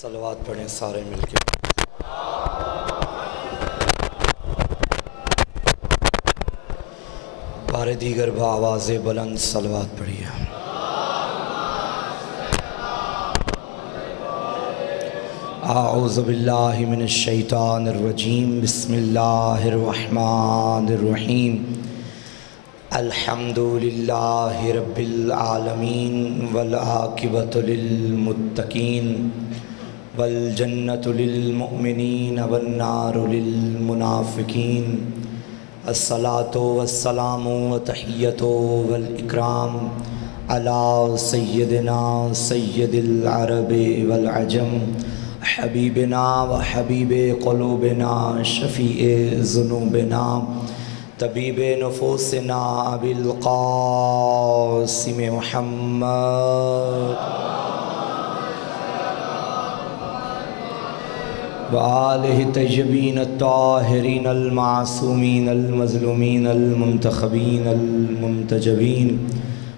صلوات پڑھیں سارے مل کے۔ بار دیگر بآواز بلند صلوات پڑھیے۔ اعوذ باللہ من الشیطان الرجیم، بسم اللہ الرحمن الرحیم۔ الحمد للہ رب العالمین والعاقبۃ للمتقین والجنۃ للمؤمنین والنار للمنافقین۔ الصلاۃ والسلام وتحیۃ والاکرام علی سیدنا سید العرب والعجم، حبیبنا و حبیب قلوبنا، شفیع ذنوبنا، طبیب نفوسنا، ابی القاسم محمد وآلہ الطیبین الطاہرین المعصومین المظلومین المنتخبین المنتجبین،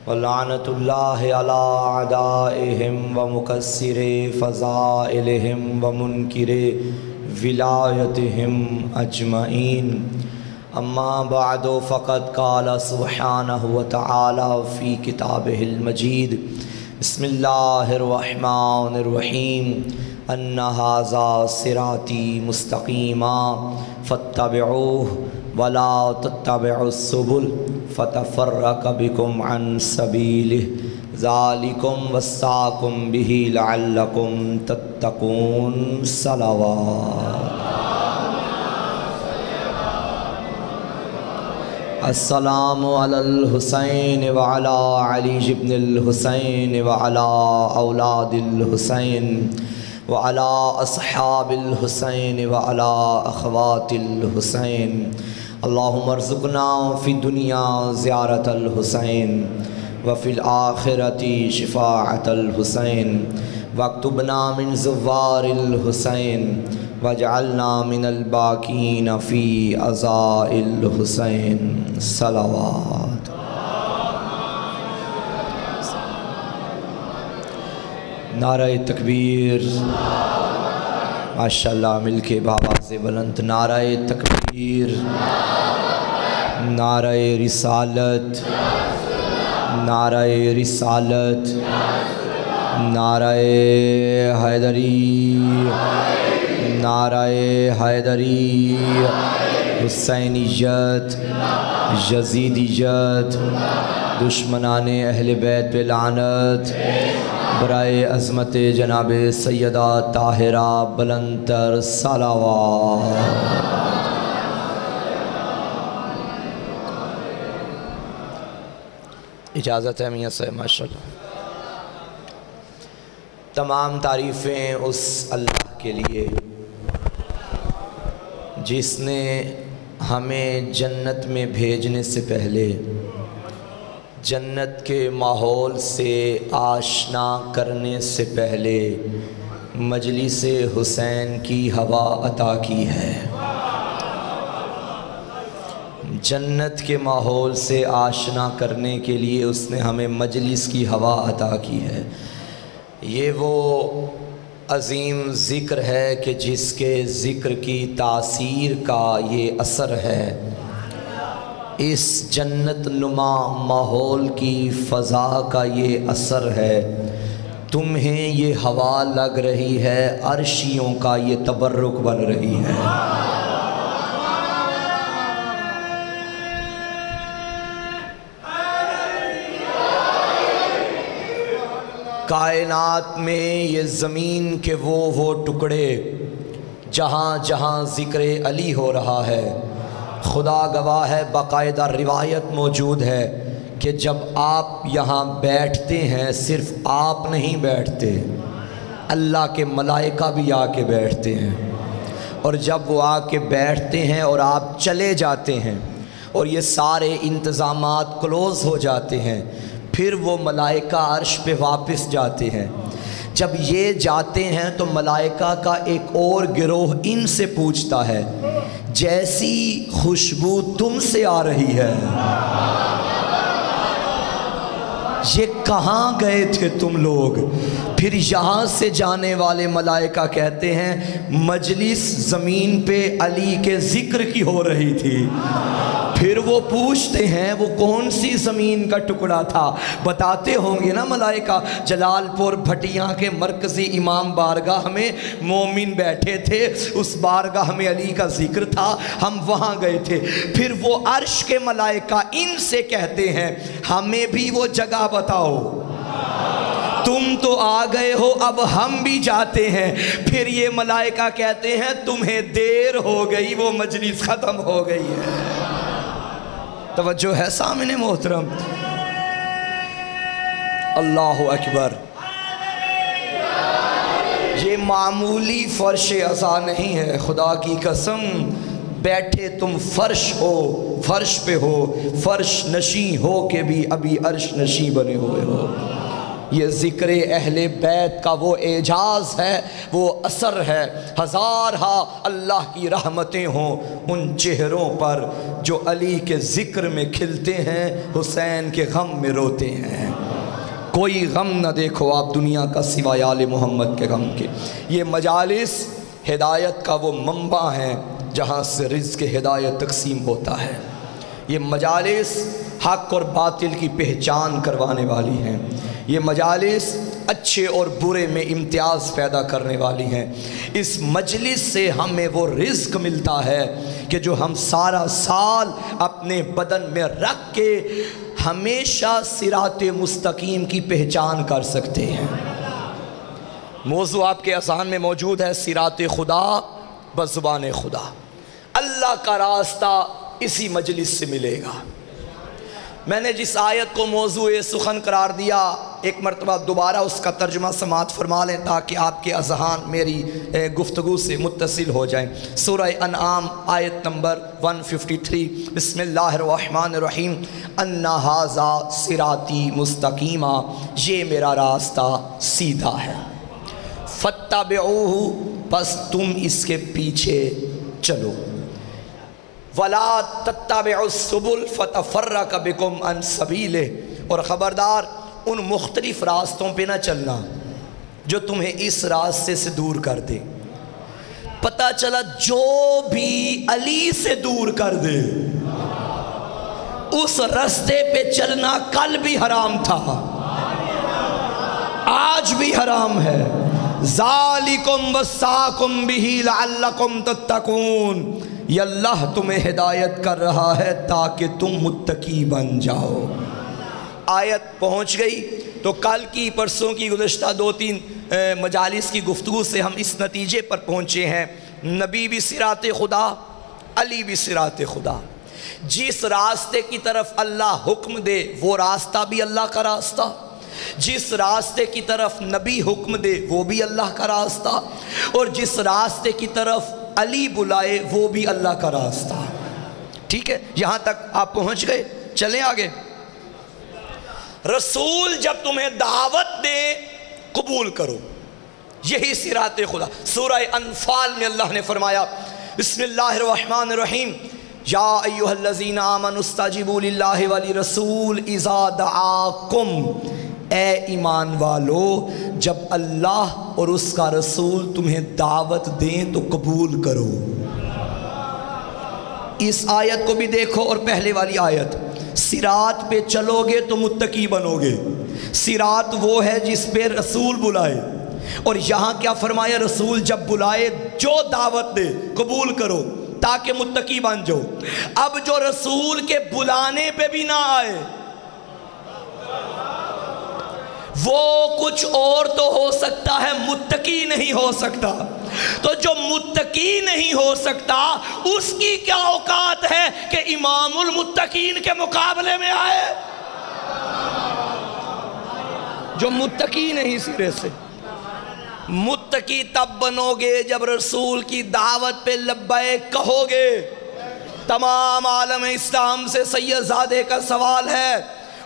ولعنۃ اللہ علی اعدائہم ومکسر فضائلہم ومنکر ولایتہم اجمعین۔ اما بعد فقد قال سبحانہ وتعالی فی کتابہ المجید، بسم اللہ الرحمن الرحیم، ان ھذا صراطی مستقیما فاتبعوہ ولا تتبعوا السبل فتفرق بکم عن سبیلہ، ذالکم وصاکم بہ لعلکم تتقون۔ صلوات۔ السلام علی الحسین وعلی علی بن الحسین وعلی اولاد الحسین وعلی اصحاب الحسین وعلی اخوات الحسین۔ اللہم ارزقنا فی الدنیا زیارت الحسین وفی الآخرۃ شفاعت الحسین، واکتبنا من زوار الحسین، واجعلنا من الباقین فی عزاء الحسین۔ صلوات۔ نعرہ تکبیر، ماشاءاللہ مل کے بآواز بلند، نعرہ تکبیر، نعرہ رسالت، نعرہ رسالت، نعرہ حیدری، نعرہ حیدری، حسینیت، یزیدیت، دشمنان اہل بیت پہ لعنت، برائے عظمت جناب سیدہ طاہرہ بلند تر صلوات۔ اجازت ہے میاں صاحب، ماشاءاللہ۔ تمام تعریفیں اس اللہ کے لیے جس نے ہمیں جنت میں بھیجنے سے پہلے جنت کے ماحول سے آشنا کرنے سے پہلے مجلس حسین کی ہوا عطا کی ہے۔ جنت کے ماحول سے آشنا کرنے کے لیے اس نے ہمیں مجلس کی ہوا عطا کی ہے۔ یہ وہ عظیم ذکر ہے کہ جس کے ذکر کی تاثیر کا یہ اثر ہے، اس جنت نما ماحول کی فضا کا یہ اثر ہے، تمہیں یہ ہوا لگ رہی ہے، عرشیوں کا یہ تبرک بن رہی ہے۔ کائنات میں یہ زمین کے وہ ٹکڑے جہاں جہاں ذکر علی ہو رہا ہے، خدا گواہ ہے، باقاعدہ روایت موجود ہے کہ جب آپ یہاں بیٹھتے ہیں صرف آپ نہیں بیٹھتے، اللہ کے ملائکہ بھی آ کے بیٹھتے ہیں، اور جب وہ آ کے بیٹھتے ہیں اور آپ چلے جاتے ہیں اور یہ سارے انتظامات کلوز ہو جاتے ہیں، پھر وہ ملائکہ عرش پہ واپس جاتے ہیں۔ جب یہ جاتے ہیں تو ملائکہ کا ایک اور گروہ ان سے پوچھتا ہے، جیسی خوشبو تم سے آ رہی ہے یہ کہاں گئے تھے تم لوگ؟ پھر یہاں سے جانے والے ملائکہ کہتے ہیں مجلس زمین پہ علی کے ذکر کی ہو رہی تھی۔ پھر وہ پوچھتے ہیں وہ کون سی زمین کا ٹکڑا تھا؟ بتاتے ہوں گے نا ملائکہ، جلال پور بھٹیاں کے مرکزی امام بارگاہ میں مومن بیٹھے تھے، اس بارگاہ میں علی کا ذکر تھا، ہم وہاں گئے تھے۔ پھر وہ عرش کے ملائکہ ان سے کہتے ہیں ہمیں بھی وہ جگہ بتاؤ، تم تو آ گئے ہو اب ہم بھی جاتے ہیں۔ پھر یہ ملائکہ کہتے ہیں تمہیں دیر ہو گئی، وہ مجلس ختم ہو گئی ہے۔ توجہ ہے سامنے محترم؟ اللہ اکبر۔ یہ معمولی فرش عزا نہیں ہے، خدا کی قسم بیٹھے تم فرش ہو، فرش پہ ہو، فرش نشیں ہو کے بھی ابھی عرش نشیں بنے ہوئے ہو۔ یہ ذکر اہل بیت کا وہ اعجاز ہے، وہ اثر ہے۔ ہزارہا اللہ کی رحمتیں ہوں ان چہروں پر جو علی کے ذکر میں کھلتے ہیں، حسین کے غم میں روتے ہیں۔ کوئی غم نہ دیکھو آپ دنیا کا سوائے آل محمد کے غم کے۔ یہ مجالس ہدایت کا وہ منبع ہیں جہاں سے رزق ہدایت تقسیم ہوتا ہے۔ یہ مجالس حق اور باطل کی پہچان کروانے والی ہیں۔ یہ مجالس اچھے اور برے میں امتیاز پیدا کرنے والی ہیں۔ اس مجلس سے ہمیں وہ رزق ملتا ہے کہ جو ہم سارا سال اپنے بدن میں رکھ کے ہمیشہ صراط مستقیم کی پہچان کر سکتے ہیں۔ موضوع آپ کے اذہان میں موجود ہے، صراط خدا بزبان خدا۔ اللہ کا راستہ اسی مجلس سے ملے گا۔ میں نے جس آیت کو موضوع سخن قرار دیا، ایک مرتبہ دوبارہ اس کا ترجمہ سماعت فرما لیں تاکہ آپ کے اذہان میری گفتگو سے متصل ہو جائیں۔ سورہ انعام آیت نمبر 153، بسم اللہ الرحمن الرحیم، ان ھذا صراطی مستقیما، یہ میرا راستہ سیدھا ہے، فاتبعوہ، پس تم اس کے پیچھے چلو، وَلَا تَتَّبِعُوا السُّبُلَ فَتَفَرَّقَ بِكُمْ عَنْ سَبِيلِهِ، اور خبردار ان مختلف راستوں پہ نہ چلنا جو تمہیں اس راستے سے دور کر دے۔ پتہ چلا جو بھی علی سے دور کر دے اس راستے پہ چلنا کل بھی حرام تھا، آج بھی حرام ہے۔ ذَالِكُمْ وَصَّاكُمْ بِهِ لَعَلَّكُمْ تَتَّقُونَ، یہ اللہ تمہیں ہدایت کر رہا ہے تاکہ تم متقی بن جاؤ۔ آیت پہنچ گئی تو کل کی پرسوں کی گزشتہ 2-3 مجالس کی گفتگو سے ہم اس نتیجے پر پہنچے ہیں، نبی بھی صراط خدا، علی بھی صراط خدا۔ جس راستے کی طرف اللہ حکم دے وہ راستہ بھی اللہ کا راستہ، جس راستے کی طرف نبی حکم دے وہ بھی اللہ کا راستہ، اور جس راستے کی طرف علی بلائے وہ بھی اللہ کا راستہ۔ ٹھیک ہے، یہاں تک آپ پہنچ گئے، چلیں آگے۔ رسول جب تمہیں دعوت دے قبول کرو، یہی صراط خدا۔ سورہ انفال میں اللہ نے فرمایا بسم اللہ الرحمن الرحیم، یا ایہا الذین آمنوا استجیبوا للہ ولرسول اذا دعاکم، اے ایمان والو جب اللہ اور اس کا رسول تمہیں دعوت دیں تو قبول کرو۔ اس آیت کو بھی دیکھو اور پہلے والی آیت، صراط پہ چلو گے تو متقی بنو گے۔ صراط وہ ہے جس پہ رسول بلائے، اور یہاں کیا فرمایا، رسول جب بلائے جو دعوت دے قبول کرو تاکہ متقی بن جاؤ۔ اب جو رسول کے بلانے پہ بھی نہ آئے وہ کچھ اور تو ہو سکتا ہے، متقی نہیں ہو سکتا۔ تو جو متقی نہیں ہو سکتا اس کی کیا اوقات ہے کہ امام المتقین کے مقابلے میں آئے؟ جو متقی نہیں سرے سے۔ متقی تب بنو گے جب رسول کی دعوت پہ لبیک کہو گے۔ تمام عالم اسلام سے سید زادے کا سوال ہے،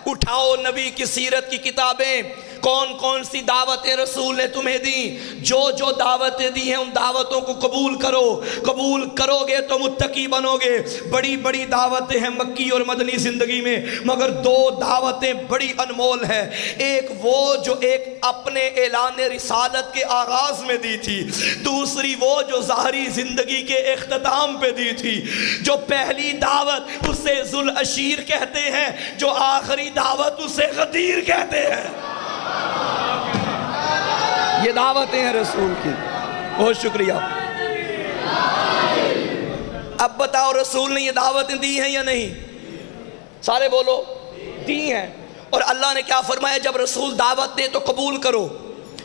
اٹھاؤ نبی کی سیرت کی کتابیں، کون کون سی دعوتیں رسول نے تمہیں دی؟ جو جو دعوتیں دی ہیں ان دعوتوں کو قبول کرو، قبول کرو گے تو متقی بنو گے۔ بڑی بڑی دعوتیں ہیں مکی اور مدنی زندگی میں، مگر دو دعوتیں بڑی انمول ہیں۔ ایک وہ جو ایک اپنے اعلان رسالت کے آغاز میں دی تھی، دوسری وہ جو ظاہری زندگی کے اختتام پہ دی تھی۔ جو پہلی دعوت اسے ذوالعشیر کہتے ہیں، جو آخری دعوت اسے غدیر کہتے ہیں۔ یہ دعوتیں ہیں رسول کی۔ بہت شکریہ۔ اب بتاؤ رسول نے یہ دعوتیں دی ہیں یا نہیں؟ سارے بولو، دی ہیں۔ اور اللہ نے کیا فرمایا؟ جب رسول دعوت دے تو قبول کرو،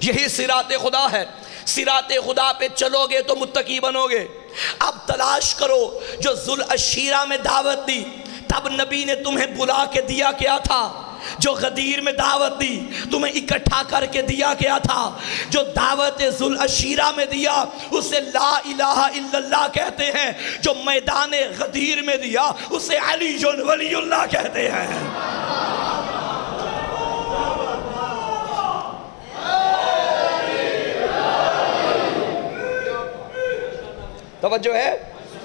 یہی صراط خدا ہے۔ صراط خدا پہ چلو گے تو متقی بنو گے۔ اب تلاش کرو جو ذوالعشیرہ میں دعوت دی، تب نبی نے تمہیں بلا کے دیا کیا تھا؟ جو غدیر میں دعوت دی تمہیں اکٹھا کر کے دیا کیا تھا؟ جو دعوت ذوالعشیرہ میں دیا اسے لا الہ الا اللہ کہتے ہیں، جو میدان غدیر میں دیا اسے علی ولی اللہ کہتے ہیں۔ توجہ ہے؟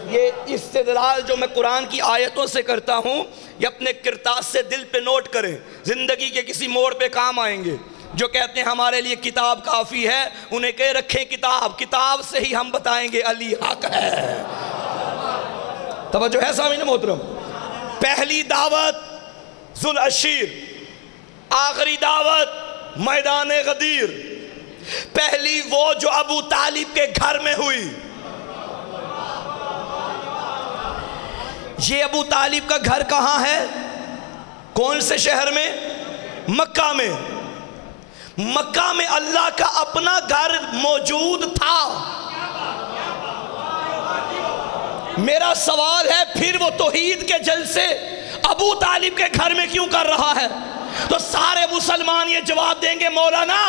یہ استدلال جو میں قرآن کی آیتوں سے کرتا ہوں، یہ اپنے کرتاس سے دل پہ نوٹ کریں، زندگی کے کسی موڑ پہ کام آئیں گے۔ جو کہتے ہیں ہمارے لیے کتاب کافی ہے، انہیں کہہ رکھیں کتاب، کتاب سے ہی ہم بتائیں گے علی حق ہے۔ توجہ ہے سامعین محترم؟ پہلی دعوت ذوالعشیر، آخری دعوت میدان غدیر۔ پہلی وہ جو ابو طالب کے گھر میں ہوئی۔ یہ ابو طالب کا گھر کہاں ہے؟ کون سے شہر میں؟ مکہ میں۔ مکہ میں اللہ کا اپنا گھر موجود تھا۔ میرا سوال ہے پھر وہ توحید کے جلسے ابو طالب کے گھر میں کیوں کر رہا ہے؟ تو سارے مسلمان یہ جواب دیں گے مولانا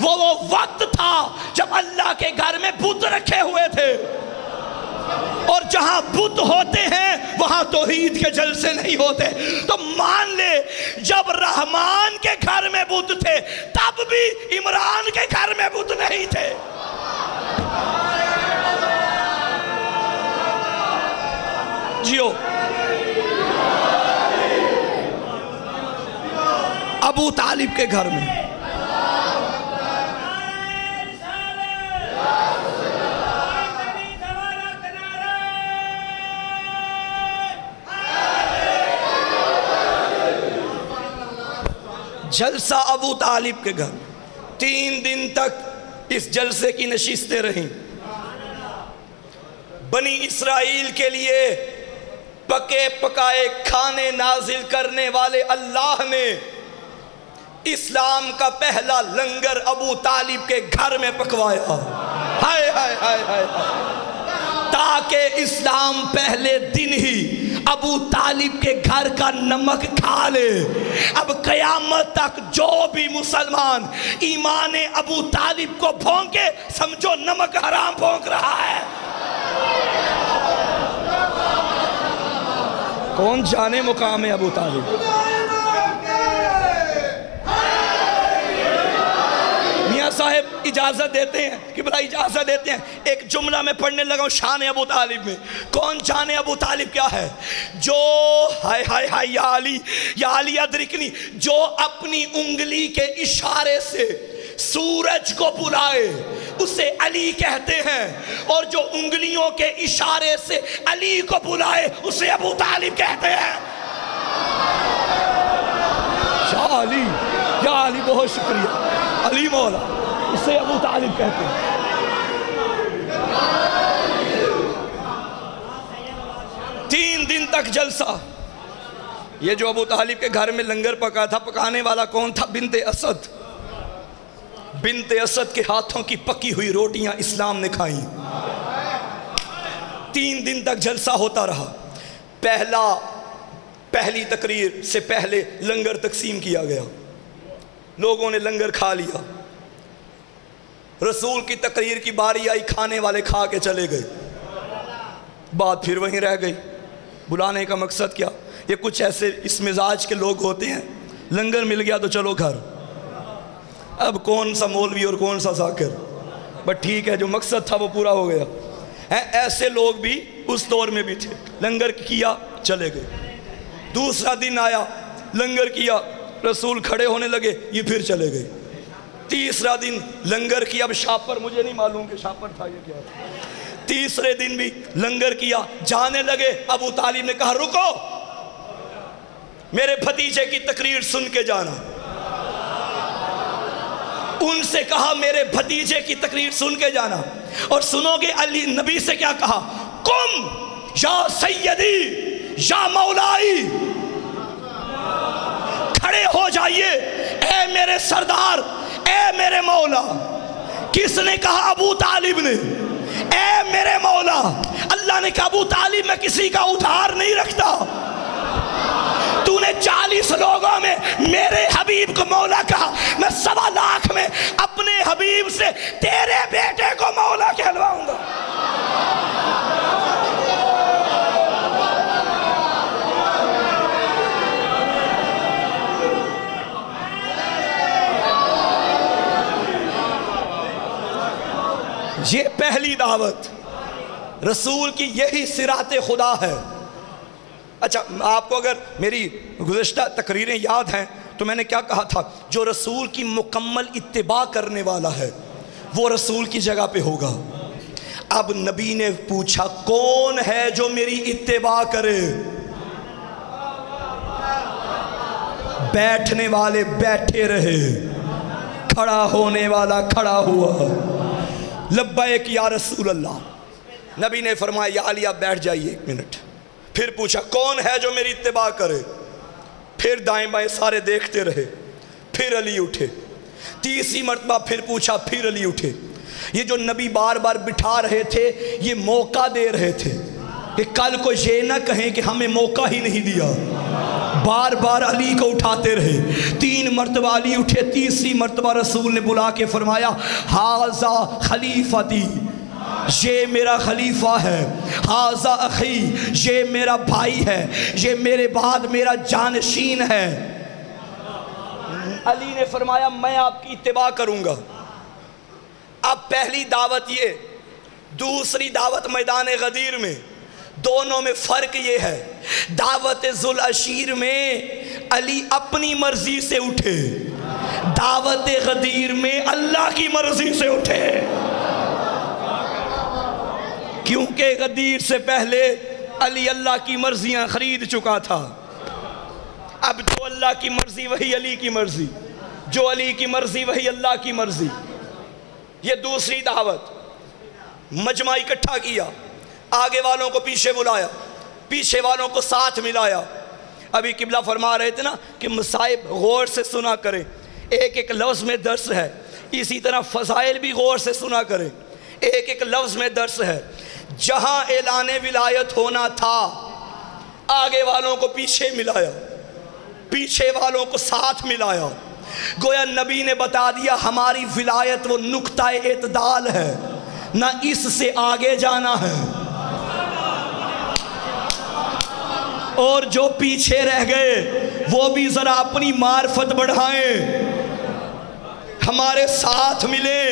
وہ وقت تھا جب اللہ کے گھر میں بت رکھے ہوئے تھے، اور جہاں بت ہوتے ہیں وہاں توحید کے جلسے نہیں ہوتے۔ تو مان لے جب رحمان کے گھر میں بت تھے تب بھی عمران کے گھر میں بت نہیں تھے۔ جیو ابو طالب کے گھر میں۔ جلسہ ابو طالب کے گھر، 3 دن تک اس جلسے کی نشستیں رہیں۔ بنی اسرائیل کے لیے پکے پکائے کھانے نازل کرنے والے اللہ نے اسلام کا پہلا لنگر ابو طالب کے گھر میں پکوایا۔ ہائے ہائے ہائے ہائے، تاکہ اسلام پہلے دن ہی ابو طالب کے گھر کا نمک کھا لے۔ اب قیامت تک جو بھی مسلمان ایمان ابو طالب کو بھونکے سمجھو نمک حرام بھونک رہا ہے۔ کون جانے مقام ہے ابو طالب؟ میاں صاحب اجازت دیتے ہیں کہ بلا اجازت دیتے ہیں، ایک جملہ میں پڑھنے لگا ہوں شان ابو طالب میں۔ کون جانے ابو طالب کیا ہے؟ جو ہائے ہائے ہائے یا علی ادرکنی، جو اپنی انگلی کے اشارے سے سورج کو بلائے اسے علی کہتے ہیں، اور جو انگلیوں کے اشارے سے علی کو بلائے اسے ابو طالب کہتے ہیں۔ یا علی بہت شکریہ، علی مولا، اسے ابو طالب کہتے ہیں۔ تین دن تک جلسہ۔ یہ جو ابو طالب کے گھر میں لنگر پکا تھا، پکانے والا کون تھا؟ بنت اسد۔ بنت اسد کے ہاتھوں کی پکی ہوئی روٹیاں اسلام نے کھائیں۔ 3 دن تک جلسہ ہوتا رہا۔ پہلی تقریر سے پہلے لنگر تقسیم کیا گیا، لوگوں نے لنگر کھا لیا۔ رسول کی تقریر کی باری آئی، کھانے والے کھا کے چلے گئے، بات پھر وہیں رہ گئی۔ بلانے کا مقصد کیا؟ یہ کچھ ایسے اس مزاج کے لوگ ہوتے ہیں، لنگر مل گیا تو چلو گھر، اب کون سا مولوی اور کون سا ذاکر، بٹ ٹھیک ہے جو مقصد تھا وہ پورا ہو گیا. ایسے لوگ بھی اس دور میں بھی تھے. لنگر کیا چلے گئے. دوسرا دن آیا لنگر کیا، رسول کھڑے ہونے لگے، یہ پھر چلے گئے. تیسرا دن لنگر کیا، اب شاپر مجھے نہیں معلوم کہ شاپر تھا یہ کیا تھا. تیسرے دن بھی لنگر کیا، جانے لگے. ابو طالب نے کہا رکو، میرے بھتیجے کی تقریر سن کے جانا. ان سے کہا میرے بھتیجے کی تقریر سن کے جانا. اور سنو گے علی نبی سے کیا کہا، قم یا سیدی یا مولائی، کھڑے ہو جائیے اے میرے سردار، اے میرے مولا. کس نے کہا؟ ابو طالب نے. اے میرے مولا. اللہ نے کہا ابو طالب میں کسی کا ادھار نہیں رکھتا. تو نے 40 لوگوں میں میرے حبیب کو مولا کہا، میں 1.25 لاکھ میں اپنے حبیب سے تیرے بیٹے کو مولا کہلواؤں گا. یہ پہلی دعوت رسول کی، یہی صراط خدا ہے. اچھا آپ کو اگر میری گزشتہ تقریریں یاد ہیں تو میں نے کیا کہا تھا، جو رسول کی مکمل اتباع کرنے والا ہے وہ رسول کی جگہ پہ ہوگا. اب نبی نے پوچھا کون ہے جو میری اتباع کرے؟ بیٹھنے والے بیٹھے رہے، کھڑا ہونے والا کھڑا ہوا. لبیک یا رسول اللہ. نبی نے فرمایا یا علی آپ بیٹھ جائیے 1 منٹ. پھر پوچھا کون ہے جو میری اتباع کرے؟ پھر دائیں بائیں سارے دیکھتے رہے. پھر علی اٹھے. تیسری مرتبہ پھر پوچھا، پھر علی اٹھے. یہ جو نبی بار بار بٹھا رہے تھے یہ موقع دے رہے تھے کہ کل کو یہ نہ کہیں کہ ہمیں موقع ہی نہیں دیا. بار بار علی کو اٹھاتے رہے. 3 مرتبہ علی اٹھے. تیسری مرتبہ رسول نے بلا کے فرمایا ھذا خلیفتی، یہ میرا خلیفہ ہے. ھذا اخی، یہ میرا بھائی ہے، یہ میرے بعد میرا جانشین ہے. علی نے فرمایا میں آپ کی اتباع کروں گا. اب پہلی دعوت یہ، دوسری دعوت میدان غدیر میں، دونوں میں فرق یہ ہے. دعوت ذوالعشیر میں علی اپنی مرضی سے اٹھے، دعوت غدیر میں اللہ کی مرضی سے اٹھے. کیونکہ غدیر سے پہلے علی اللہ کی مرضیاں خرید چکا تھا. اب جو اللہ کی مرضی وہی علی کی مرضی، جو علی کی مرضی وہی اللہ کی مرضی. یہ دوسری دعوت. مجمع اکٹھا کیا، آگے والوں کو پیچھے بلایا، پیچھے والوں کو ساتھ ملایا. ابھی قبلہ فرما رہے تھے نا کہ مصائب غور سے سنا کریں، ایک ایک لفظ میں درس ہے. اسی طرح فضائل بھی غور سے سنا کریں، ایک ایک لفظ میں درس ہے. جہاں اعلان ولایت ہونا تھا آگے والوں کو پیچھے ملایا، پیچھے والوں کو ساتھ ملایا. گویا نبی نے بتا دیا ہماری ولایت وہ نقطہ اعتدال ہے، نہ اس سے آگے جانا ہے. اور جو پیچھے رہ گئے وہ بھی ذرا اپنی معرفت بڑھائیں، ہمارے ساتھ ملیں.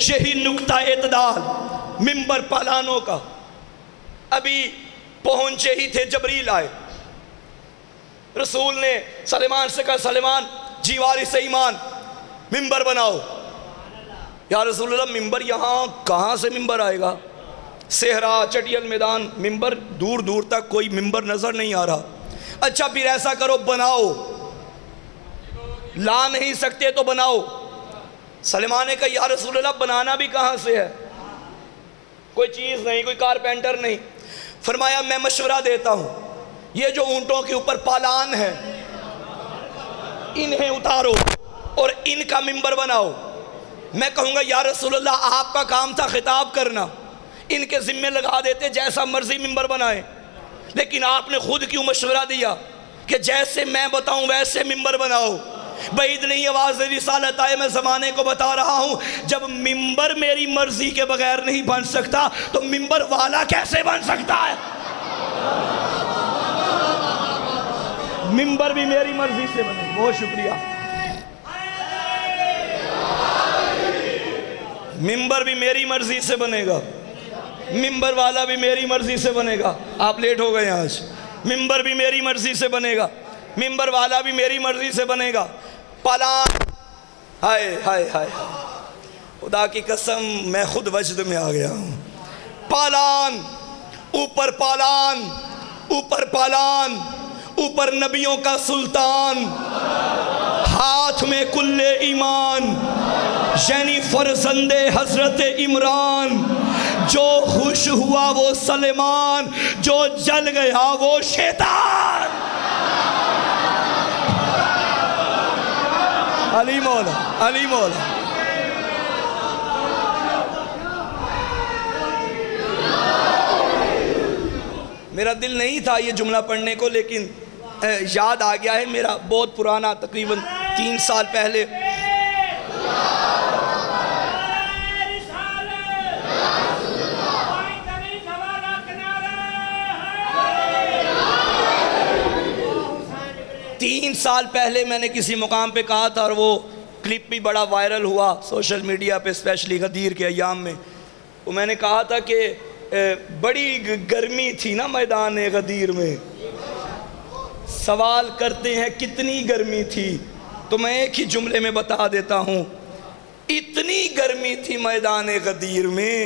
یہی نقطہ اعتدال. منبر پالانوں کا ابھی پہنچے ہی تھے، جبریل آئے. رسول نے سلیمان سے کہا سلیمان جی وارث ایمان منبر بناؤ. یا رسول اللہ منبر یہاں کہاں سے منبر آئے گا؟ صحرا چٹیل میدان، منبر دور دور تک کوئی منبر نظر نہیں آ رہا. اچھا پھر ایسا کرو بناؤ. لا نہیں سکتے تو بناؤ. سلیمان نے کہا یا رسول اللہ بنانا بھی کہاں سے ہے؟ کوئی چیز نہیں، کوئی کارپینٹر نہیں. فرمایا میں مشورہ دیتا ہوں، یہ جو اونٹوں کے اوپر پالان ہے انہیں اتارو اور ان کا منبر بناؤ. میں کہوں گا یا رسول اللہ آپ کا کام تھا خطاب کرنا، ان کے ذمے لگا دیتے جیسا مرضی منبر بنائیں. لیکن آپ نے خود کیوں مشورہ دیا کہ جیسے میں بتاؤں ویسے منبر بناؤ؟ بعید نہیں آواز رسالت آئے، میں زمانے کو بتا رہا ہوں جب منبر میری مرضی کے بغیر نہیں بن سکتا تو منبر والا کیسے بن سکتا ہے؟ منبر بھی میری مرضی سے بنے. بہت شکریہ. ممبر بھی میری مرضی سے بنے گا، ممبر والا بھی میری مرضی سے بنے گا. آپ لیٹ ہو گئے آج. ممبر بھی میری مرضی سے بنے گا، ممبر والا بھی میری مرضی سے بنے گا. پالان، ہائے ہائے ہائے، خدا کی قسم میں خود وجد میں آ گیا ہوں. پالان، اوپر پالان، اوپر پالان، اوپر نبیوں کا سلطان، ہاتھ میں کل ایمان، یعنی فرزند حضرت عمران. جو خوش ہوا وہ سلیمان، جو جل گیا وہ شیطان. علی مولا، علی مولا. میرا دل نہیں تھا یہ جملہ پڑھنے کو، لیکن یاد آ گیا ہے. میرا بہت پرانا، تقریباً 3 سال پہلے میں نے کسی مقام پہ کہا تھا، اور وہ کلپ بھی بڑا وائرل ہوا سوشل میڈیا پہ، اسپیشلی غدیر کے ایام میں. وہ میں نے کہا تھا کہ بڑی گرمی تھی نا میدان غدیر میں. سوال کرتے ہیں کتنی گرمی تھی، تو میں ایک ہی جملے میں بتا دیتا ہوں، اتنی گرمی تھی میدان غدیر میں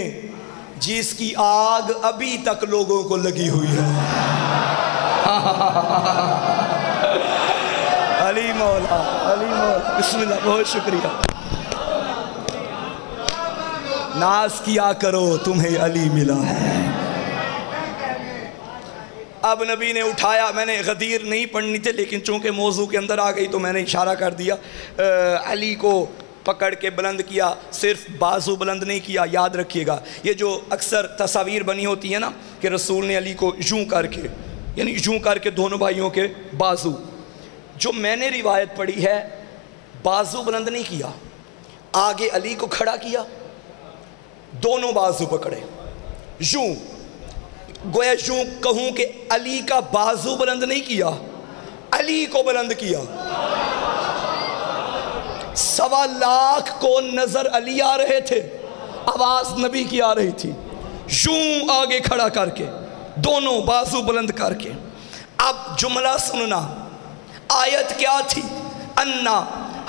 جس کی آگ ابھی تک لوگوں کو لگی ہوئی ہے. علی مولا، علی مولا، بسم اللہ، بہت شکریہ. ناز کیا کرو تمہیں علی ملا ہے. اب نبی نے اٹھایا، میں نے غدیر نہیں پڑھنی تھی لیکن چونکہ موضوع کے اندر آ گئی تو میں نے اشارہ کر دیا. علی کو پکڑ کے بلند کیا، صرف بازو بلند نہیں کیا. یاد رکھیے گا یہ جو اکثر تصاویر بنی ہوتی ہیں نا کہ رسول نے علی کو یوں کر کے، یعنی یوں کر کے دونوں بھائیوں کے بازو، جو میں نے روایت پڑھی ہے بازو بلند نہیں کیا، آگے علی کو کھڑا کیا، دونوں بازو پکڑے یوں. گویا یوں کہوں کہ علی کا بازو بلند نہیں کیا، علی کو بلند کیا. 1.25 لاکھ کو نظر علی آ رہے تھے، آواز نبی کی آ رہی تھی. یوں آگے کھڑا کر کے دونوں بازو بلند کر کے. اب جملہ سننا، آیت کیا تھی؟ انا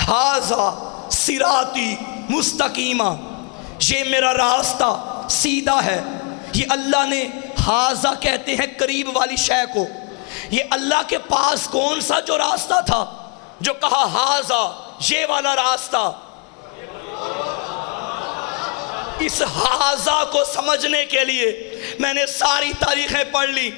ھذا صراطی مستقیما، یہ میرا راستہ سیدھا ہے. یہ اللہ نے ھذا کہتے ہیں قریب والی شے کو. یہ اللہ کے پاس کون سا جو راستہ تھا جو کہا ھذا، یہ والا راستہ. اس ھذا کو سمجھنے کے لیے میں نے ساری تاریخیں پڑھ لی،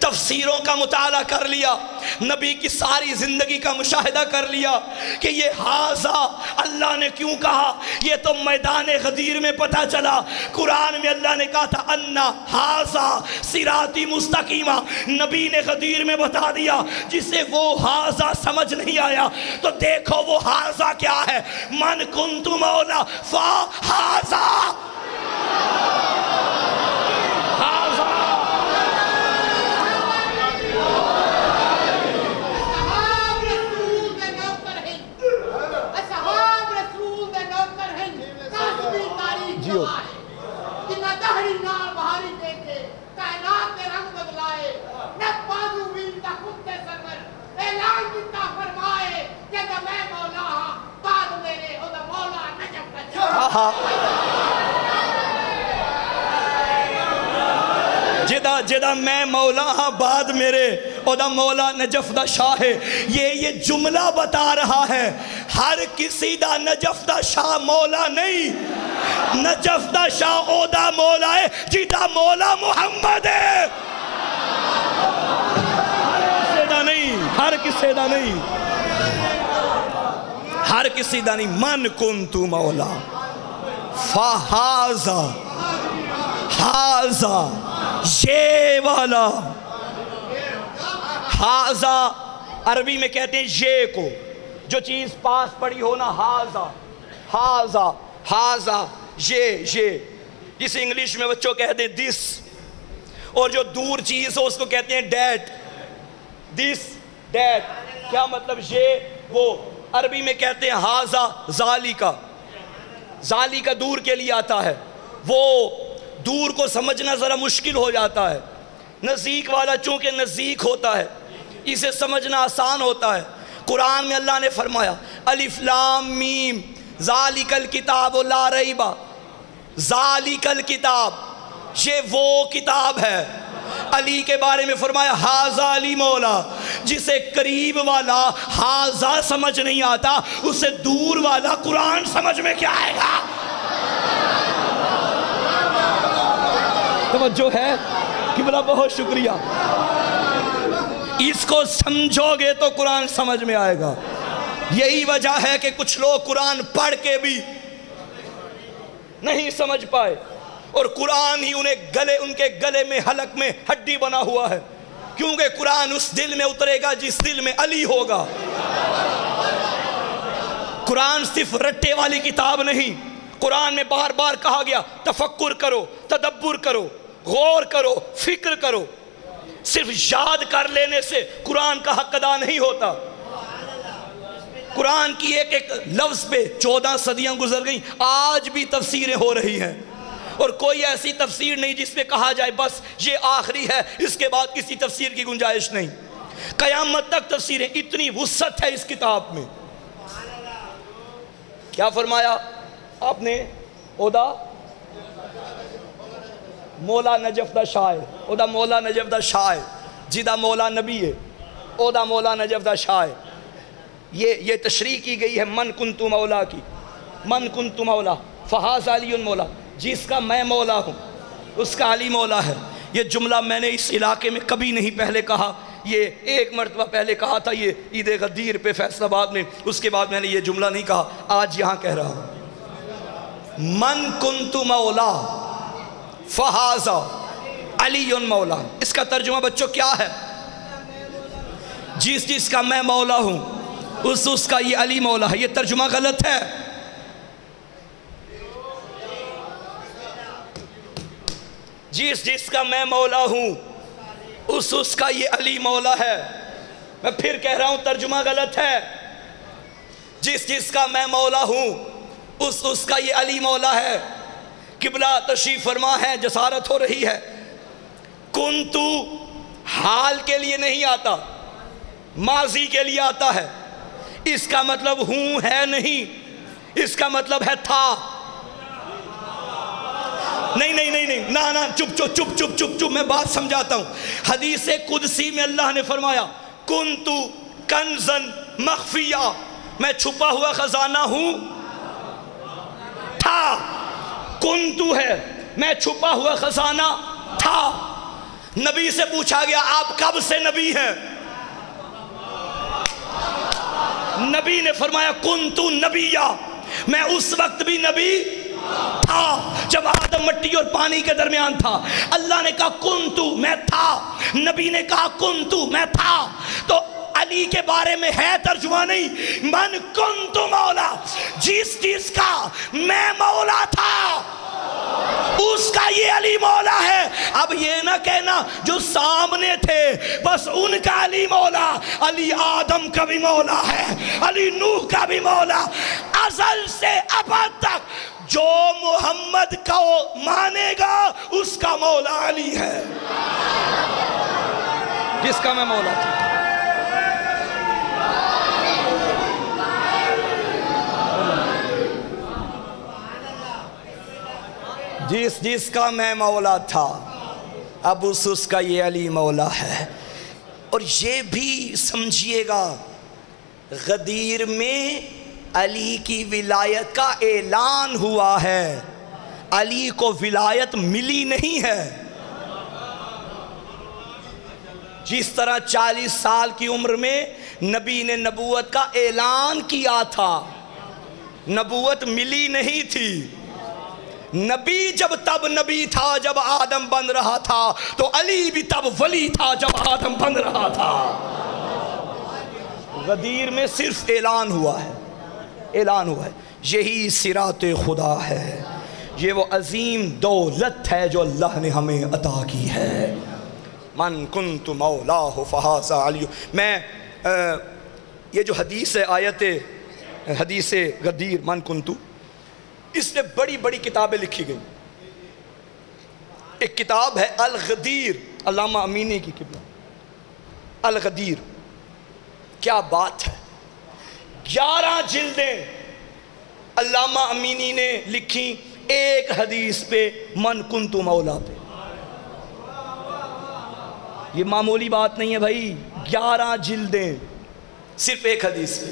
تفسیروں کا مطالعہ کر لیا، نبی کی ساری زندگی کا مشاہدہ کر لیا کہ یہ ھذا اللہ نے کیوں کہا. یہ تو میدان غدیر میں پتہ چلا. قرآن میں اللہ نے کہا تھا انا ھذا صراطی مستقیما، نبی نے غدیر میں بتا دیا. جسے وہ ھذا سمجھ نہیں آیا تو دیکھو وہ ھذا کیا ہے. من کنت مولا فھذا. جدہ میں مولا ہاں بعد میرے اودا مولا نجف دا شاہ ہے. یہ جملہ بتا رہا ہے ہر کسی دا نجف دا شاہ مولا نہیں. نجف دا شاہ اودا مولا ہے جدہ مولا محمد ہے. ہر کسی دا نہیں، ہر کسی دا نہیں. من کنتو مولا فھذا، ھذا یہ والا. ھذا عربی میں کہتے ہیں یہ کو، جو چیز پاس پڑی ہونا. ھذا، ھذا، ھذا یہ. جسے انگلش میں بچوں کہتے ہیں دس، اور جو دور چیز ہو اس کو کہتے ہیں ڈیٹ. دس، ڈیٹ، کیا مطلب؟ یہ وہ. عربی میں کہتے ہیں ھذا ذالکا. ذالی کا دور کے لیے آتا ہے، وہ دور کو سمجھنا ذرا مشکل ہو جاتا ہے، نزدیک والا چونکہ نزدیک ہوتا ہے اسے سمجھنا آسان ہوتا ہے۔ قرآن میں اللہ نے فرمایا الف لام میم ذالک الکتاب لا ریب، ذالک الکتاب یہ وہ کتاب ہے۔ علی کے بارے میں فرمایا ہاذا علی مولا، جسے قریب والا ہاذا سمجھ نہیں آتا اسے دور والا قرآن سمجھ میں کیا آئے گا؟ توجہ ہے قبلہ، بہت شکریہ۔ اس کو سمجھو گے تو قرآن سمجھ میں آئے گا۔ یہی وجہ ہے کہ کچھ لوگ قرآن پڑھ کے بھی نہیں سمجھ پائے، اور قرآن ہی ان کے گلے میں حلق میں ہڈی بنا ہوا ہے، کیونکہ قرآن اس دل میں اترے گا جس دل میں علی ہوگا۔ قرآن صرف رٹے والی کتاب نہیں، قرآن میں بار بار کہا گیا تفکر کرو، تدبر کرو، غور کرو، فکر کرو۔ صرف یاد کر لینے سے قرآن کا حق ادا نہیں ہوتا۔ قرآن کی ایک ایک لفظ پہ 14 صدیاں گزر گئیں، آج بھی تفسیریں ہو رہی ہیں، اور کوئی ایسی تفسیر نہیں جس پہ کہا جائے بس یہ آخری ہے، اس کے بعد کسی تفسیر کی گنجائش نہیں۔ قیامت تک تفسیریں، اتنی وسعت ہے اس کتاب میں۔ کیا فرمایا آپ نے؟ اودا مولا نجف دا شاعر، اودا مولا نجف دا شاعر جدا مولا نبی ہے، اودا مولا نجف دا شاعر۔ یہ تشریح کی گئی ہے من کنت مولا کی، من کنت مولا فہذا علی مولا، جس کا میں مولا ہوں اس کا علی مولا ہے۔ یہ جملہ میں نے اس علاقے میں کبھی نہیں پہلے کہا، یہ ایک مرتبہ پہلے کہا تھا یہ عید غدیر پہ فیصل آباد میں، اس کے بعد میں نے یہ جملہ نہیں کہا، آج یہاں کہہ رہا ہوں۔ من کنت مولا فہذا علی مولا، اس کا ترجمہ بچوں کیا ہے؟ جس کا میں مولا ہوں اس کا یہ علی مولا ہے۔ یہ ترجمہ غلط ہے۔ جس کا میں مولا ہوں اس کا یہ علی مولا ہے۔ میں پھر کہہ رہا ہوں ترجمہ غلط ہے۔ جس کا میں مولا ہوں اس کا یہ علی مولا ہے۔ قبلہ تشریف فرما ہے، جسارت ہو رہی ہے۔ کنتو حال کے لیے نہیں آتا، ماضی کے لیے آتا ہے۔ اس کا مطلب ہوں ہے نہیں، اس کا مطلب ہے تھا۔ نہیں نا چپ میں بات سمجھاتا ہوں۔ حدیث قدسی میں اللہ نے فرمایا کنتو کنزن مخفیہ، میں چھپا ہوا خزانہ ہوں، تھا۔ کنتو ہے میں چھپا ہوا خزانہ تھا۔ نبی سے پوچھا گیا آپ کب سے نبی ہیں؟ نبی نے فرمایا کنتو نبیہ، میں اس وقت بھی نبی تھا جب آدم مٹی اور پانی کے درمیان تھا۔ اللہ نے کہا کنتو، میں تھا۔ نبی نے کہا کنتو، میں تھا۔ تو علی کے بارے میں ہے ترجمہ نہیں، من کنتو مولا، جس کا میں مولا تھا اس کا یہ علی مولا ہے۔ اب یہ نہ کہنا جو سامنے تھے بس ان کا علی مولا، علی آدم کا بھی مولا ہے، علی نوح کا بھی مولا، ازل سے ابد تک جو محمد کو مانے گا اس کا مولا علی ہے، جس کا میں مولا تھا۔ جس کا میں مولا تھا اب اس کا یہ علی مولا ہے۔ اور یہ بھی سمجھیے گا غدیر میں علی کی ولایت کا اعلان ہوا ہے، علی کو ولایت ملی نہیں ہے۔ جس طرح 40 سال کی عمر میں نبی نے نبوت کا اعلان کیا تھا، نبوت ملی نہیں تھی۔ نبی جب تب نبی تھا جب آدم بن رہا تھا، تو علی بھی تب ولی تھا جب آدم بن رہا تھا۔ غدیر میں صرف اعلان ہوا ہے، اعلان ہوا ہے۔ یہی صراط خدا ہے، یہ وہ عظیم دولت ہے جو اللہ نے ہمیں عطا کی ہے۔ من کنت مولاہ فہذا علی۔ میں یہ جو حدیث ہے، آیت حدیث غدیر من کنتو، اس نے بڑی بڑی کتابیں لکھی گئی. ایک کتاب ہے الغدیر، علامہ امینی کی کتاب الغدیر. کیا بات ہے، 11 جلدیں علامہ امینی نے لکھی ایک حدیث پہ، من کنت مولا پہ. یہ معمولی بات نہیں ہے بھائی، 11 جلدیں صرف ایک حدیث پہ.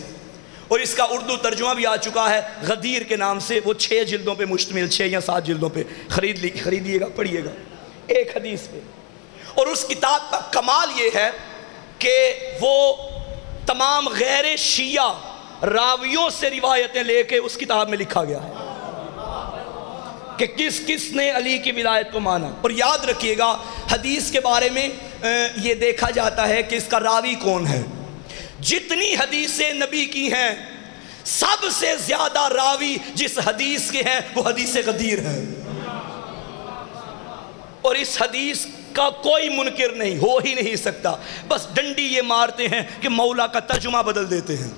اور اس کا اردو ترجمہ بھی آ چکا ہے غدیر کے نام سے. وہ 6 جلدوں پہ مشتمل، 6 یا 7 جلدوں پہ. خریدیے گا، پڑھیے گا، ایک حدیث پہ. اور اس کتاب کا کمال یہ ہے کہ وہ تمام غیر شیعہ راویوں سے روایتیں لے کے اس کتاب میں لکھا گیا ہے کہ کس کس نے علی کی ولایت کو مانا. اور یاد رکھیے گا، حدیث کے بارے میں یہ دیکھا جاتا ہے کہ اس کا راوی کون ہے. جتنی حدیثیں نبی کی ہیں، سب سے زیادہ راوی جس حدیث کے ہیں وہ حدیث غدیر ہے. اور اس حدیث کا کوئی منکر نہیں، ہو ہی نہیں سکتا. بس ڈنڈی یہ مارتے ہیں کہ مولا کا ترجمہ بدل دیتے ہیں.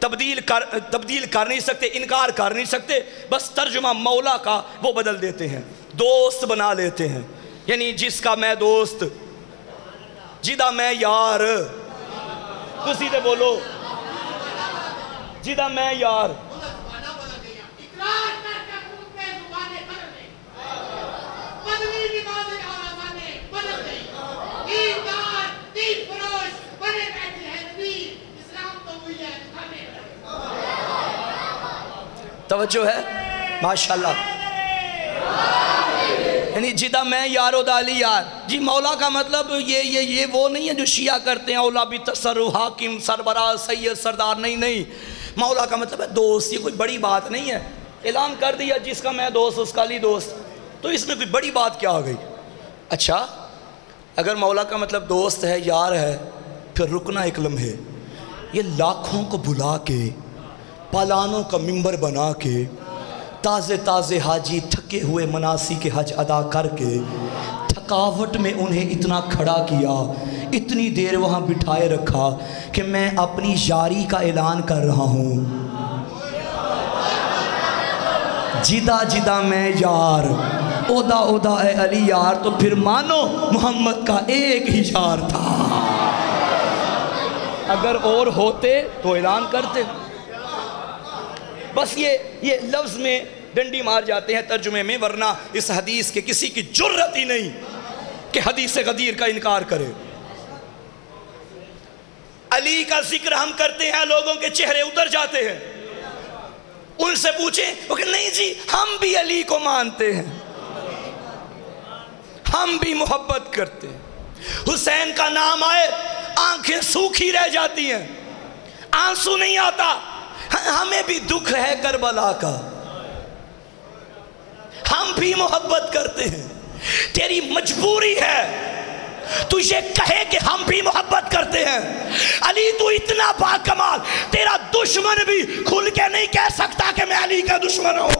تبدیل کر نہیں سکتے، انکار کر نہیں سکتے، بس ترجمہ مولا کا وہ بدل دیتے ہیں، دوست بنا لیتے ہیں. یعنی جس کا میں دوست، جدہ میں یار، کسی دے بولو جدہ میں یار. توجہ ہے ماشاءاللہ. یعنی جدہ میں یارو دالی یار. جی مولا کا مطلب یہ وہ نہیں ہے جو شیعہ کرتے ہیں، اولا بھی تصرف، حاکم، سربراہ، سید، سردار. نہیں، مولا کا مطلب ہے دوست. یہ کوئی بڑی بات نہیں ہے. اعلان کر دیا جس کا میں دوست اس کا علی دوست، تو اس میں کوئی بڑی بات کیا آ گئی. اچھا اگر مولا کا مطلب دوست ہے، یار ہے، پھر رکنا ایک لمحے. یہ لاکھوں کو بلا کے، پالانوں کا منبر بنا کے، تازے حاجی تھکے ہوئے مناسک حج ادا کر کے، تھکاوٹ میں انہیں اتنا کھڑا کیا، اتنی دیر وہاں بٹھائے رکھا کہ میں اپنی یاری کا اعلان کر رہا ہوں. جدہ میں یار، اودا اے علی یار. تو پھر مانو محمد کا ایک ہی یار تھا. اگر اور ہوتے تو اعلان کرتے. بس یہ لفظ میں ڈنڈی مار جاتے ہیں ترجمے میں، ورنہ اس حدیث کے کسی کی جرت ہی نہیں کہ حدیث غدیر کا انکار کرے. علی کا ذکر ہم کرتے ہیں، لوگوں کے چہرے اتر جاتے ہیں. ان سے پوچھیں وہ کہ نہیں جی ہم بھی علی کو مانتے ہیں، ہم بھی محبت کرتے ہیں. حسین کا نام آئے آنکھیں سوکھی رہ جاتی ہیں، آنسو نہیں آتا. ہمیں بھی دکھ ہے کربلا کا، ہم بھی محبت کرتے ہیں. تیری مجبوری ہے تو یہ کہے کہ ہم بھی محبت کرتے ہیں. علی تو اتنا باکمال، تیرا دشمن بھی کھل کے نہیں کہہ سکتا کہ میں علی کا دشمن ہوں.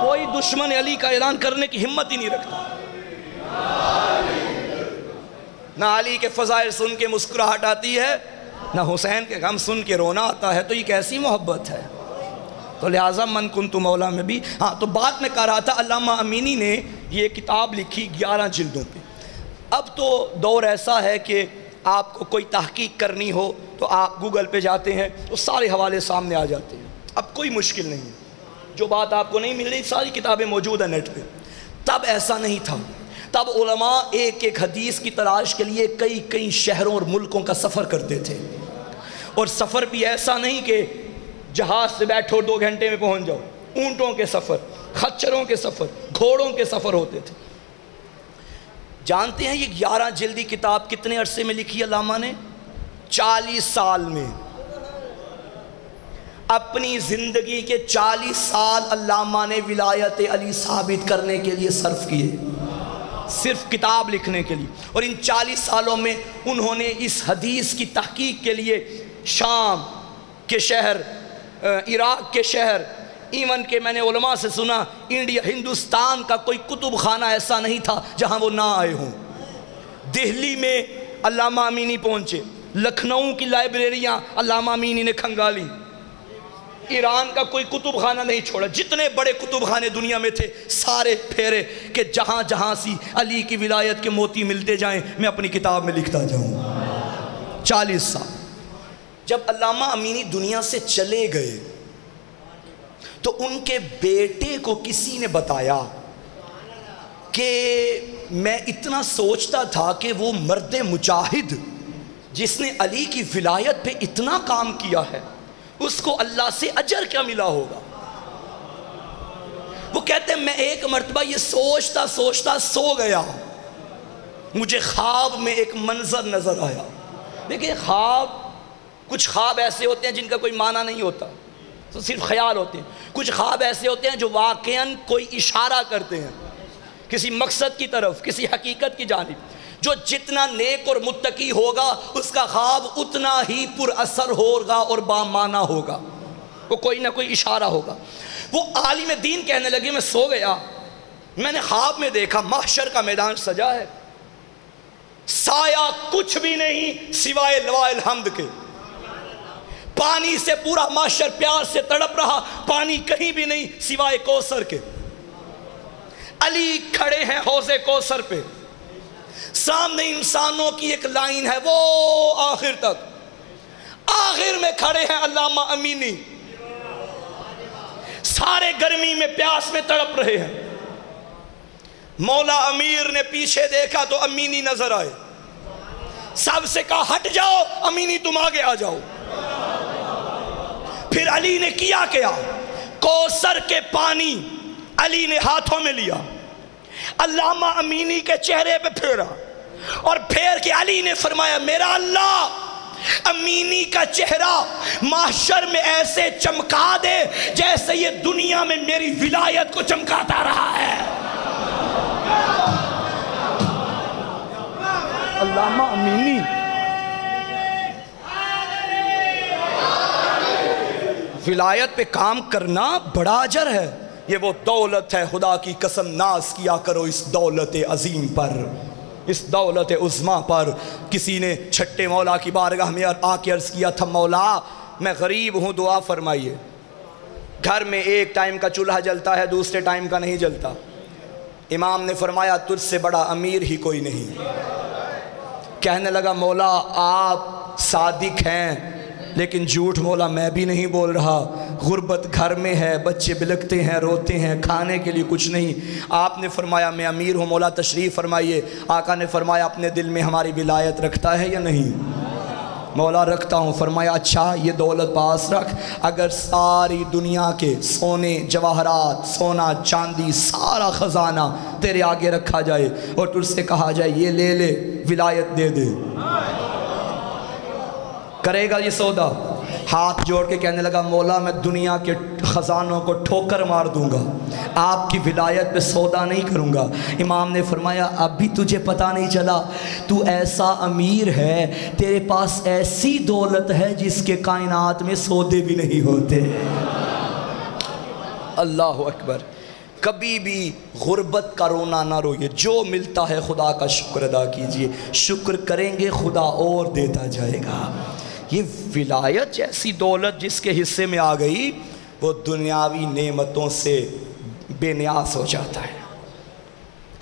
کوئی دشمن علی کا اعلان کرنے کی ہمت ہی نہیں رکھتا. نہ علی کے فضائل سن کے مسکراہٹ آتی ہے، نہ حسین کے غم سن کے رونا آتا ہے. تو یہ کیسی محبت ہے؟ تو لہٰذا من کنت مولا میں بھی. ہاں تو بات میں کہہ رہا تھا، علامہ امینی نے یہ کتاب لکھی 11 جلدوں پہ. اب تو دور ایسا ہے کہ آپ کو کوئی تحقیق کرنی ہو تو آپ گوگل پہ جاتے ہیں تو سارے حوالے سامنے آ جاتے ہیں. اب کوئی مشکل نہیں، جو بات آپ کو نہیں مل رہی ساری کتابیں موجود ہیں نیٹ پہ. تب ایسا نہیں تھا. تب علماء ایک ایک حدیث کی تلاش کے لیے کئی شہروں اور ملکوں کا سفر کرتے تھے. اور سفر بھی ایسا نہیں کہ جہاز سے بیٹھو 2 گھنٹے میں پہنچ جاؤ. اونٹوں کے سفر، خچروں کے سفر، گھوڑوں کے سفر ہوتے تھے. جانتے ہیں یہ 11 جلدی کتاب کتنے عرصے میں لکھی علامہ نے؟ 40 سال میں. اپنی زندگی کے 40 سال علامہ نے ولایت علی ثابت کرنے کے لیے صرف کیے، صرف کتاب لکھنے کے لیے. اور ان 40 سالوں میں انہوں نے اس حدیث کی تحقیق کے لیے شام کے شہر، عراق کے شہر، ایون کہ میں نے علماء سے سنا ہندوستان کا کوئی کتب خانہ ایسا نہیں تھا جہاں وہ نہ آئے ہوں. دہلی میں علامہ امینی پہنچے، لکھنؤ کی لائبریریاں علامہ امینی نے کھنگالی. ایران کا کوئی کتب خانہ نہیں چھوڑا، جتنے بڑے کتب خانے دنیا میں تھے سارے پھیرے کہ جہاں جہاں سی علی کی ولایت کے موتی ملتے جائیں میں اپنی کتاب میں لکھتا جاؤں۔ 40 سال جب علامہ امینی دنیا سے چلے گئے تو ان کے بیٹے کو کسی نے بتایا کہ میں اتنا سوچتا تھا کہ وہ مرد مجاہد جس نے علی کی ولایت پہ اتنا کام کیا ہے اس کو اللہ سے اجر کیا ملا ہوگا۔ وہ کہتے ہیں میں ایک مرتبہ یہ سوچتا سوچتا سو گیا، مجھے خواب میں ایک منظر نظر آیا۔ دیکھیں کچھ خواب ایسے ہوتے ہیں جن کا کوئی معنی نہیں ہوتا، تو صرف خیال ہوتے ہیں۔ کچھ خواب ایسے ہوتے ہیں جو واقعاً کوئی اشارہ کرتے ہیں کسی مقصد کی طرف، کسی حقیقت کی جانب۔ جو جتنا نیک اور متقی ہوگا اس کا خواب اتنا ہی پر اثر ہوگا اور بامعنی ہوگا، وہ کوئی نہ کوئی اشارہ ہوگا۔ وہ عالم دین کہنے لگے میں سو گیا، میں نے خواب میں دیکھا محشر کا میدان سجا ہے، سایہ کچھ بھی نہیں سوائے لواء الحمد کے، پانی سے پورا محشر پیاس سے تڑپ رہا، پانی کہیں بھی نہیں سوائے کوثر کے۔ علی کھڑے ہیں حوض کوثر پہ، سامنے انسانوں کی ایک لائن ہے وہ آخر تک، آخر میں کھڑے ہیں علامہ امینی، سارے گرمی میں پیاس میں تڑپ رہے ہیں۔ مولا امیر نے پیچھے دیکھا تو امینی نظر آئے، سب سے کہا ہٹ جاؤ امینی تم آگے آ جاؤ۔ پھر علی نے کیا کوثر کے پانی علی نے ہاتھوں میں لیا، علامہ امینی کے چہرے پہ پھیرا اور پھیر کے علی نے فرمایا میرا اللہ امینی کا چہرہ محشر میں ایسے چمکا دے جیسے یہ دنیا میں میری ولایت کو چمکاتا رہا ہے۔ علامہ امینی ولایت پہ کام کرنا بڑا اجر ہے، یہ وہ دولت ہے، خدا کی قسم ناز کیا کرو اس دولت عظیم پر، اس دولت عظمیٰ پر۔ کسی نے چھٹے مولا کی بارگاہ میں آ کے عرض کیا تھا مولا میں غریب ہوں دعا فرمائیے، گھر میں ایک ٹائم کا چولہا جلتا ہے دوسرے ٹائم کا نہیں جلتا۔ امام نے فرمایا تجھ سے بڑا امیر ہی کوئی نہیں۔ کہنے لگا مولا آپ صادق ہیں لیکن جھوٹ مولا میں بھی نہیں بول رہا، غربت گھر میں ہے، بچے بلکتے ہیں روتے ہیں، کھانے کے لیے کچھ نہیں۔ آپ نے فرمایا میں امیر ہوں مولا تشریف فرمائیے۔ آقا نے فرمایا اپنے دل میں ہماری ولایت رکھتا ہے یا نہیں؟ مولا رکھتا ہوں۔ فرمایا اچھا یہ دولت پاس رکھ، اگر ساری دنیا کے سونے جواہرات سونا چاندی سارا خزانہ تیرے آگے رکھا جائے اور تجھ سے کہا جائے یہ لے لے ولایت دے دے، کرے گا یہ سودا؟ ہاتھ جوڑ کے کہنے لگا مولا میں دنیا کے خزانوں کو ٹھوکر مار دوں گا، آپ کی ولایت پہ سودا نہیں کروں گا۔ امام نے فرمایا اب بھی تجھے پتہ نہیں چلا تو ایسا امیر ہے، تیرے پاس ایسی دولت ہے جس کے کائنات میں سودے بھی نہیں ہوتے۔ اللہ اکبر۔ کبھی بھی غربت کا رونا نہ روئیے، جو ملتا ہے خدا کا شکر ادا کیجئے، شکر کریں گے خدا اور دیتا جائے گا۔ یہ ولایت جیسی دولت جس کے حصے میں آ گئی وہ دنیاوی نعمتوں سے بے نیاز ہو جاتا ہے۔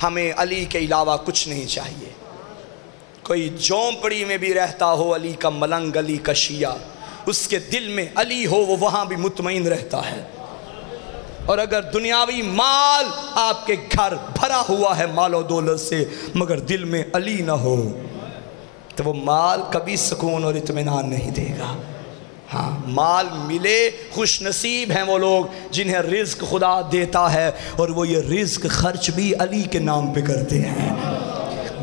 ہمیں علی کے علاوہ کچھ نہیں چاہیے۔ کوئی جھونپڑی میں بھی رہتا ہو علی کا ملنگ علی کا شیعہ، اس کے دل میں علی ہو وہ وہاں بھی مطمئن رہتا ہے۔ اور اگر دنیاوی مال آپ کے گھر بھرا ہوا ہے مال و دولت سے مگر دل میں علی نہ ہو تو وہ مال کبھی سکون اور اطمینان نہیں دے گا۔ ہاں مال ملے خوش نصیب ہیں وہ لوگ جنہیں رزق خدا دیتا ہے اور وہ یہ رزق خرچ بھی علی کے نام پہ کرتے ہیں۔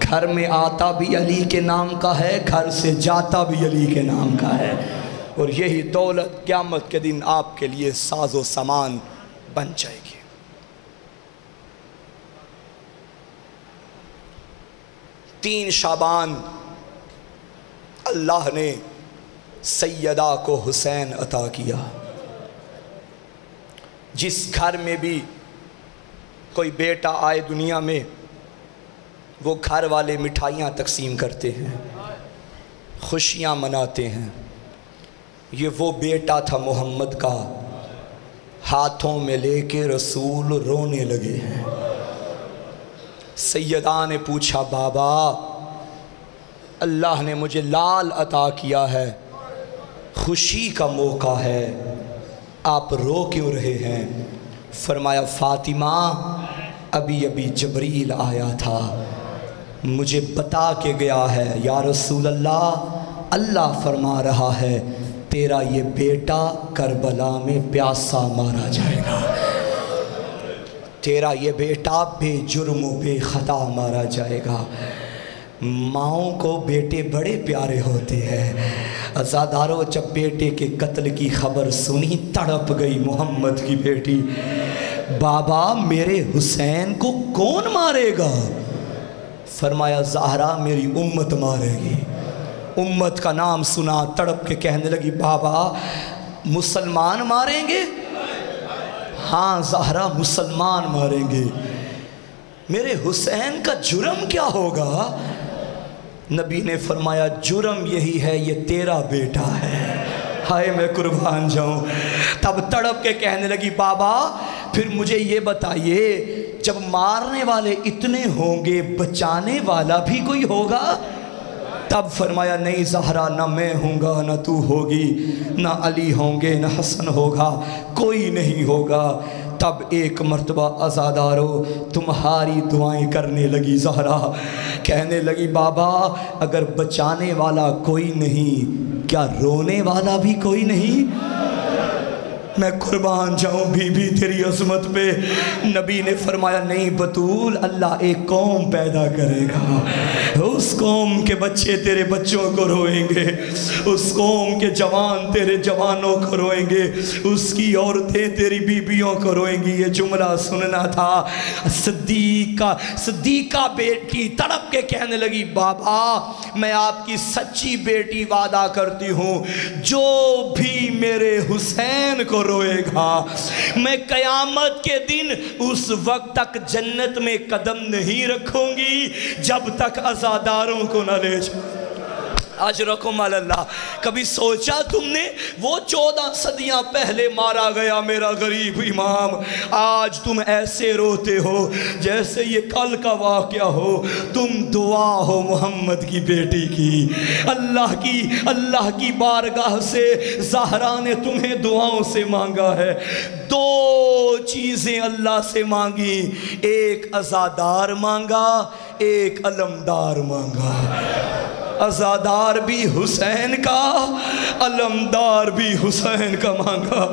گھر میں آتا بھی علی کے نام کا ہے، گھر سے جاتا بھی علی کے نام کا ہے، اور یہی دولت قیامت کے دن آپ کے لیے ساز و سامان بن جائے گی۔ 3 شعبان اللہ نے سیدہ کو حسین عطا کیا۔ جس گھر میں بھی کوئی بیٹا آئے دنیا میں وہ گھر والے مٹھائیاں تقسیم کرتے ہیں، خوشیاں مناتے ہیں۔ یہ وہ بیٹا تھا محمد کا ہاتھوں میں لے کے رسول رونے لگے ہیں۔ سیدہ نے پوچھا بابا اللہ نے مجھے لال عطا کیا ہے، خوشی کا موقع ہے، آپ رو کیوں رہے ہیں؟ فرمایا فاطمہ ابھی ابھی جبریل آیا تھا، مجھے بتا کے گیا ہے یا رسول اللہ، اللہ فرما رہا ہے تیرا یہ بیٹا کربلا میں پیاسا مارا جائے گا، تیرا یہ بیٹا بے جرم و بے خطا مارا جائے گا۔ ماؤں کو بیٹے بڑے پیارے ہوتے ہیں۔ عزادارو جب بیٹے کے قتل کی خبر سنی تڑپ گئی محمد کی بیٹی، بابا میرے حسین کو کون مارے گا؟ فرمایا زہرا میری امت مارے گی۔ امت کا نام سنا تڑپ کے کہنے لگی بابا مسلمان ماریں گے؟ ہاں زہرا مسلمان ماریں گے۔ میرے حسین کا جرم کیا ہوگا؟ نبی نے فرمایا جرم یہی ہے یہ تیرا بیٹا ہے۔ ہائے میں قربان جاؤں۔ تب تڑپ کے کہنے لگی بابا پھر مجھے یہ بتائیے جب مارنے والے اتنے ہوں گے بچانے والا بھی کوئی ہوگا؟ تب فرمایا نہیں زہرا نہ میں ہوں گا نہ تو ہوگی، نہ علی ہوں گے نہ حسن ہوگا، کوئی نہیں ہوگا۔ تب ایک مرتبہ عزادارو تمہاری دعائیں کرنے لگی زہرا، کہنے لگی بابا اگر بچانے والا کوئی نہیں کیا رونے والا بھی کوئی نہیں؟ میں قربان جاؤں بی بی تیری عظمت پہ۔ نبی نے فرمایا نہیں بطول اللہ ایک قوم پیدا کرے گا، اس قوم کے بچے تیرے بچوں کو روئیں گے، اس قوم کے جوان تیرے جوانوں کو روئیں گے، اس کی عورتیں تیری بیبیوں کو روئیں گی۔ یہ جملہ سننا تھا۔ صدیقہ بیٹی تڑپ کے کہنے لگی بابا میں آپ کی سچی بیٹی وعدہ کرتی ہوں جو بھی میرے حسین کو روئے گا میں قیامت کے دن اس وقت تک جنت میں قدم نہیں رکھوں گی جب تک عزاداروں کو نہ لے جاؤں۔ اجرکم اللہ۔ کبھی سوچا تم نے وہ 14 صدیاں پہلے مارا گیا میرا غریب امام، آج تم ایسے روتے ہو جیسے یہ کل کا واقعہ ہو؟ تم دعا ہو محمد کی بیٹی کی، اللہ کی بارگاہ سے زہرا نے تمہیں دعاؤں سے مانگا ہے۔ 2 چیزیں اللہ سے مانگی، ایک عزادار مانگا، ایک علمدار مانگا۔ عزادار بھی حسین کا، علمدار بھی حسین کا مانگا۔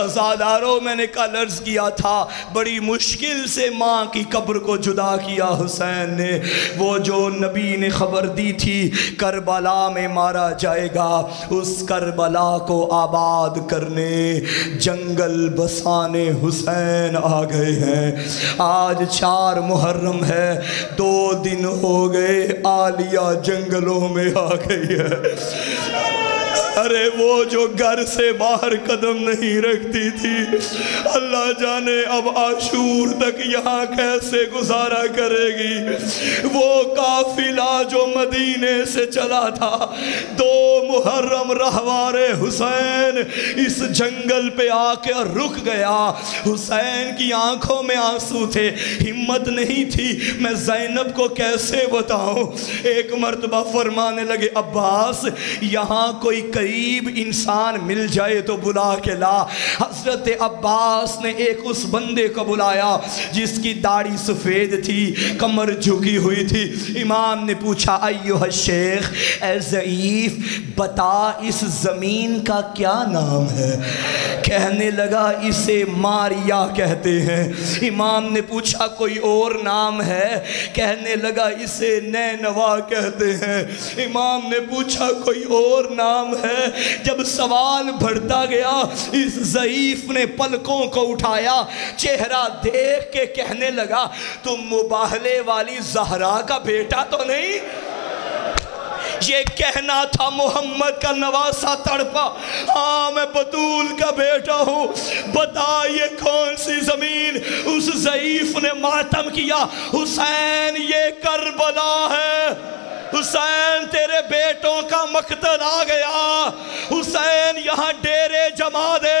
عزاداروں میں نے کل عرض کیا تھا بڑی مشکل سے ماں کی قبر کو جدا کیا حسین نے۔ وہ جو نبی نے خبر دی تھی کربلا میں مارا جائے گا، اس کربلا کو آباد کرنے جنگل بسانے حسین آ گئے ہیں۔ آج 4 محرم ہے، 2 دن ہو گئے عالیہ جنگلوں میں آ گئی ہے۔ ارے وہ جو گھر سے باہر قدم نہیں رکھتی تھی اللہ جانے اب عاشور تک یہاں کیسے گزارا کرے گی۔ وہ قافلہ جو مدینے سے چلا تھا 2 محرم رہوار حسین اس جنگل پہ آ کے رک گیا۔ حسین کی آنکھوں میں آنسو تھے، ہمت نہیں تھی میں زینب کو کیسے بتاؤں۔ ایک مرتبہ فرمانے لگے عباس یہاں کوئی قریب انسان مل جائے تو بلا کے لا۔ حضرت عباس نے ایک اس بندے کو بلایا جس کی داڑھی سفید تھی، کمر جھکی ہوئی تھی۔ امام نے پوچھا ایوہ الشیخ اے ضعیف بتا اس زمین کا کیا نام ہے؟ کہنے لگا اسے ماریا کہتے ہیں۔ امام نے پوچھا کوئی اور نام ہے؟ کہنے لگا اسے نینوا کہتے ہیں۔ امام نے پوچھا کوئی اور نام ہے؟ جب سوال بڑھتا گیا اس ضعیف نے پلکوں کو اٹھایا، چہرہ دیکھ کے کہنے لگا تم مباہلے والی زہرا کا بیٹا تو نہیں؟ یہ کہنا تھا محمد کا نواسہ تڑپا ہاں میں بطول کا بیٹا ہوں۔ بتا یہ کون سی زمین؟ اس ضعیف نے ماتم کیا حسین یہ کربلا ہے، حسین تیرے بیٹوں کا مقتل آ گیا، حسین یہاں ڈیرے جما دے۔